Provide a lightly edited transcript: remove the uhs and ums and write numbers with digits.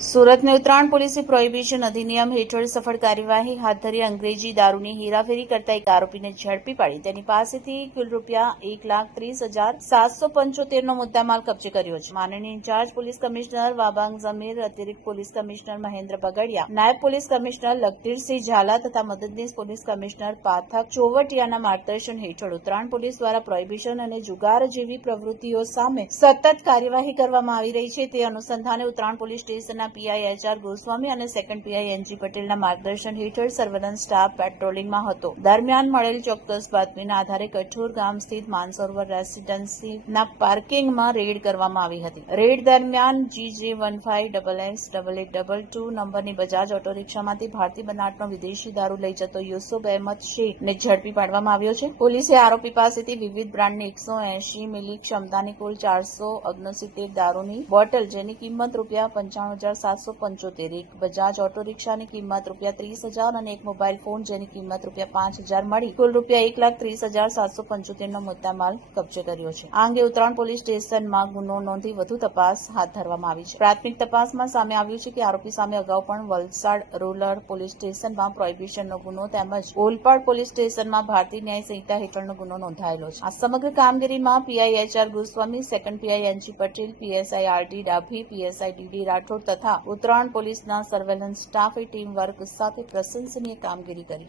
સુરતની ઉત્તરાયણ પોલીસે પ્રોહિબિશન અધિનિયમ હેઠળ સફળ કાર્યવાહી હાથ ધરી અંગ્રેજી દારૂની હેરાફેરી કરતા એક આરોપીને ઝડપી પાડી તેની પાસેથી કુલ ₹1,30,775નો મુદ્દામાલ કબજે કર્યો છે. માનનીય in-charge police commissioner Wabang Zamir, અતિરિક્ત પોલીસ કમિશનર મહેન્દ્ર બગડિયા, નાયબ પોલીસ કમિશનર લખધીરસિંહ ઝાલા તથા મદદનીશ પોલીસ કમિશનર પાથક ચોવટિયાના માર્ગદર્શન હેઠળ ઉત્તરાયણ પોલીસ દ્વારા પ્રોહિબિશન અને જુગાર જેવી પ્રવૃત્તિઓ સામે સતત કાર્યવાહી કરવામાં આવી રહી છે. તે અનુસંધાને ઉત્તરાયણ પોલીસ સ્ટેશનના પીઆઈ એચઆર ગોસ્વામી અને સેકન્ડ પીઆઈ એનજી પટેલના માર્ગદર્શન હેઠળ સર્વેલન્સ સ્ટાફ પેટ્રોલિંગમાં હતો. દરમિયાન મળેલ ચોક્કસ બાતમીના આધારે કઠોર ગામ સ્થિત માનસરોવર રેસીડેન્સીના પાર્કિંગમાં રેડ કરવામાં આવી હતી. રેડ દરમિયાન GJ15XX8822 નંબરની બજાજ ઓટો રિક્ષામાંથી ભારતીય બનાવટનો વિદેશી દારૂ લઈ જતો યુસુફ અહેમદ શેખને ઝડપી પાડવામાં આવ્યો છે. પોલીસે આરોપી પાસેથી વિવિધ બ્રાન્ડની 180 મિલી ક્ષમતાની કુલ 469 દારૂની બોટલ જેની કિંમત ₹95,775, એક બજાજ ઓટો રિક્ષાની કિંમત ₹30,000 અને એક મોબાઈલ ફોન જેની કિંમત ₹5,000 મળી કુલ ₹1,30,775નો મુદ્દામાલ કબજે કર્યો છે. આ અંગે ઉત્તરાયણ પોલીસ સ્ટેશનમાં ગુનો નોંધી વધુ તપાસ હાથ ધરવામાં આવી છે. પ્રાથમિક તપાસમાં સામે આવ્યું છે કે આરોપી સામે અગાઉ પણ વલસાડ રૂરલ પોલીસ સ્ટેશનમાં પ્રોહિબિશનનો ગુનો તેમજ ઓલપાડ પોલીસ સ્ટેશનમાં ભારતીય ન્યાય સંહિતા હેઠળનો ગુનો નોંધાયેલો છે. આ સમગ્ર કામગીરીમાં PI HR Goswami, second PI NG Patel, PSI RD Dabhi, PSI DD Rathod તથા ઉત્તરાયણ પોલીસના સર્વેલન્સ સ્ટાફે ટીમ વર્ક સાથે પ્રશંસનીય કામગીરી કરી.